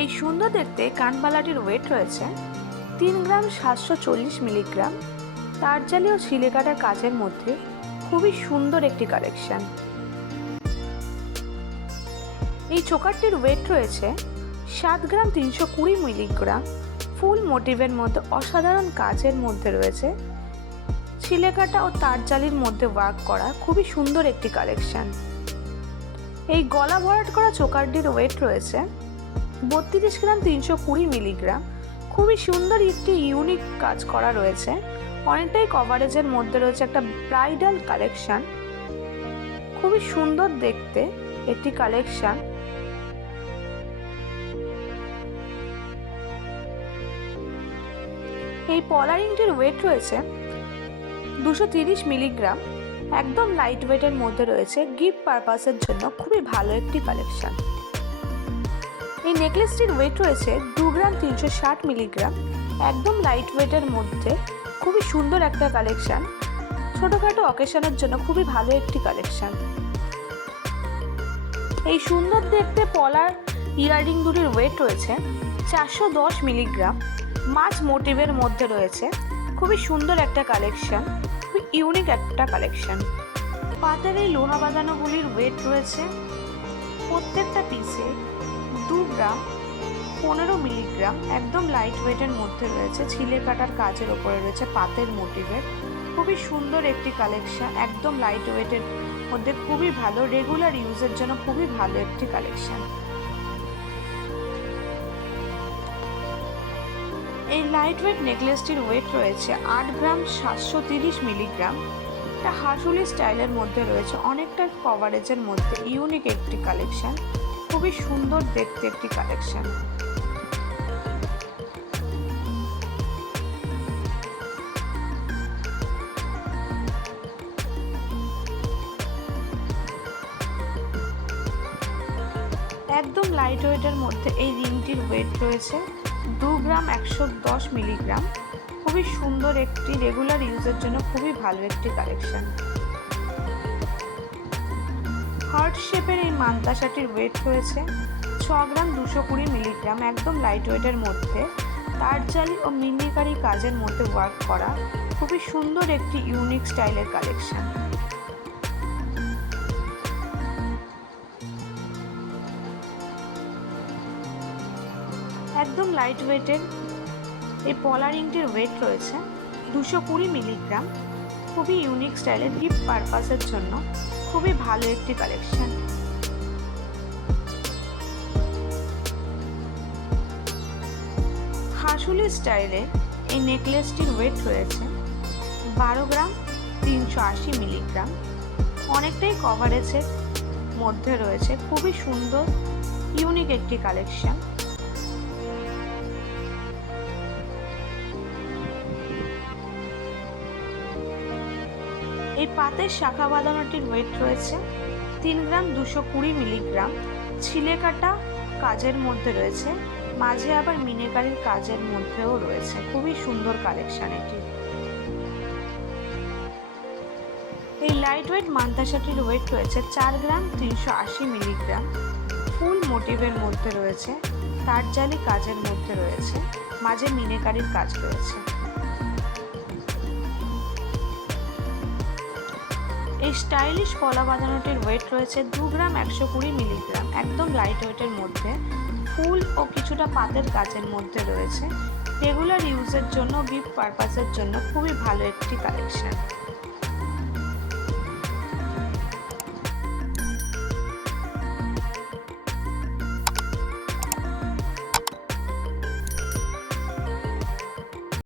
এই সুন্দর দেখতে কানবালাটির ওয়েট রয়েছে 3 গ্রাম 740 মিলিগ্রাম। তারজালি ও ছিলেকাটা কাজের মধ্যে খুবই সুন্দর একটি কালেকশন। এই চোকারটির ওয়েট রয়েছে 7 গ্রাম 320 মিলিগ্রাম। ফুল মোটিভের মধ্যে অসাধারণ কাজের মধ্যে রয়েছে ছিলেকাটা ও তারজালির মধ্যে ওয়ার্ক করা খুবই সুন্দর একটি কালেকশন। এই গলা ভরাট করা চোকারটির ওয়েট রয়েছে 32 গ্রাম 320 মিলিগ্রাম। খুবই সুন্দর একটি ইউনিক কাজ করা রয়েছে, অনেকটাই কভারেজের মধ্যে রয়েছে একটা ব্রাইডাল কালেকশন। খুবই সুন্দর দেখতে একটি কালেকশন। এই পলারিংটির ওয়েট রয়েছে 230 মিলিগ্রাম। একদম লাইট ওয়েটের মধ্যে রয়েছে, গিফট পারপাসের জন্য খুবই ভালো একটি কালেকশন। এই নেকলেসটির ওয়েট রয়েছে 2 গ্রাম 360 মিলিগ্রাম। একদম লাইট ওয়েটের মধ্যে খুবই সুন্দর একটা কালেকশন, ছোটোখাটো অকেশনের জন্য খুবই ভালো একটি কালেকশন। এই সুন্দর দেখতে পলার ইয়াররিং দুটির ওয়েট রয়েছে 410 মিলিগ্রাম। মাছ মোটিভের মধ্যে রয়েছে, খুবই সুন্দর একটা কালেকশন, খুবই ইউনিক একটা কালেকশন। পাতের এই লোহা বাঁধানোগুলির ওয়েট রয়েছে প্রত্যেকটা পিসে 2 গ্রাম 15 মিলিগ্রাম। একদম লাইট ওয়েটের মধ্যে রয়েছে, ছিলে কাটার কাজের ওপরে রয়েছে পাতের মোটিভের, খুবই সুন্দর একটি কালেকশন। একদম লাইট ওয়েটের মধ্যে খুবই ভালো, রেগুলার ইউজের জন্য খুবই ভালো একটি কালেকশন। এই লাইট ওয়েট নেকলেসটির ওয়েট রয়েছে 8 গ্রাম 730 মিলিগ্রাম। এটা হাসুলি স্টাইলের মধ্যে রয়েছে, অনেকটা কভারেজের মধ্যে ইউনিক একটি কালেকশন, খুবই সুন্দর দেখতে একটি কালেকশন। একদম লাইট ওয়েটের মধ্যে এই রিংটির ওয়েট রয়েছে 2 গ্রাম 110 মিলিগ্রাম। খুবই সুন্দর একটি রেগুলার ইউজের জন্য খুবই ভালো একটি কালেকশন। হার্ট শেপের এই মান্তাসাটির ওয়েট রয়েছে 6 গ্রাম 220 মিলিগ্রাম। একদম লাইট ওয়েটের মধ্যে তারজালি ও মিনিকারি কাজের মধ্যে ওয়ার্ক করা খুবই সুন্দর একটি ইউনিক স্টাইলের কালেকশন। একদম লাইট ওয়েটের এই পলারিংটির ওয়েট রয়েছে 220 মিলিগ্রাম। খুবই ইউনিক স্টাইলের, গিফট পারপাসের জন্য খুবই ভালো একটি কালেকশন। হাসুলি স্টাইলের এই নেকলেসটির ওয়েট রয়েছে 12 গ্রাম 380 মিলিগ্রাম। অনেকটাই কভারেজের মধ্যে রয়েছে, খুবই সুন্দর ইউনিক একটি কালেকশন। এই পাতের শাখা বাঁধানোটির ওয়েট রয়েছে 3 গ্রাম 220 মিলিগ্রাম। ছিলে কাটা কাজের মধ্যে রয়েছে, মাঝে আবার মিনিকারির কাজের মধ্যেও রয়েছে, খুবই সুন্দর কালেকশন এটি। এই লাইট ওয়েট মান্তাসাটির ওয়েট রয়েছে 4 গ্রাম 380 মিলিগ্রাম। ফুল মোটিভের মধ্যে রয়েছে, তারজালি কাজের মধ্যে রয়েছে, মাঝে মিনিকারির কাজ রয়েছে। এই স্টাইলিশ পলা বাঁধানোটির ওয়েট রয়েছে 2 গ্রাম 120 মিলিগ্রাম। একদম লাইট ওয়েটের মধ্যে ফুল ও কিছুটা পাতের কাজের মধ্যে রয়েছে, রেগুলার ইউজের জন্য, গিফট পারপাসের জন্য খুবই ভালো একটি কালেকশন।